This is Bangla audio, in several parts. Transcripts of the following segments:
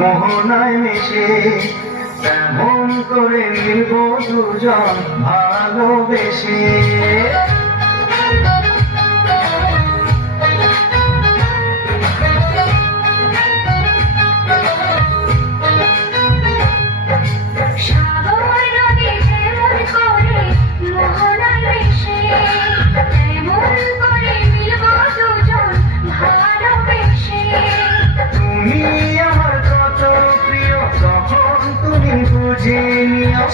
মোহনায় মিশে তেমন করে মিলব দুজন ভালোবেসে। বুঝে নিও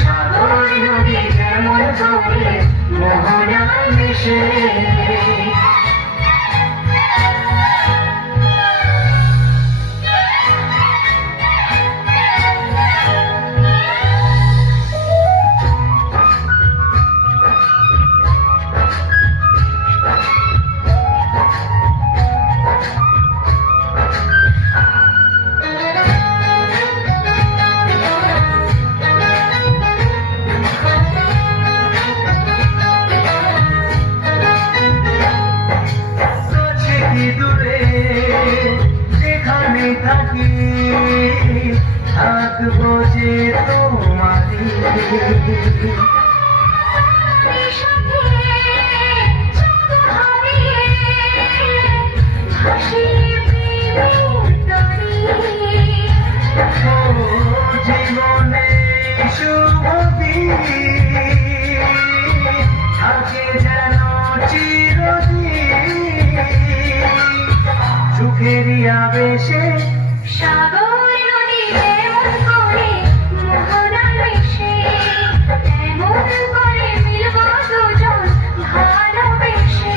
সাগর নদী যেমন করে মোহনায় মিশে। থাকি থাকবো যে তোমারি জীবনে শুভ দিন থাকে যেন চিরদিন সুখেরই আবেশে। সাগর নদী যেমন করে মোহনায় মিশে তেমন করে মিলব দুজন ভালোবেসে।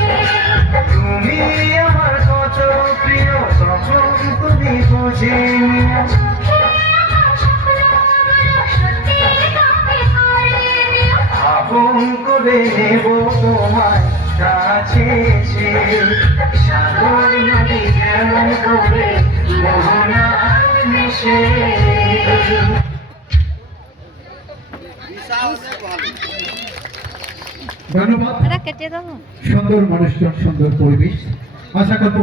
তুমি আমার কত প্রিয় তখন তুমি বুঝে নিও আপন করে নেব তোমায় কাছে এসে। সাগর নদী যেমন করে মোহনায় মিশে। ধন্যবাদ। সুন্দর মানুষজন, সুন্দর পরিবেশ। আশা করব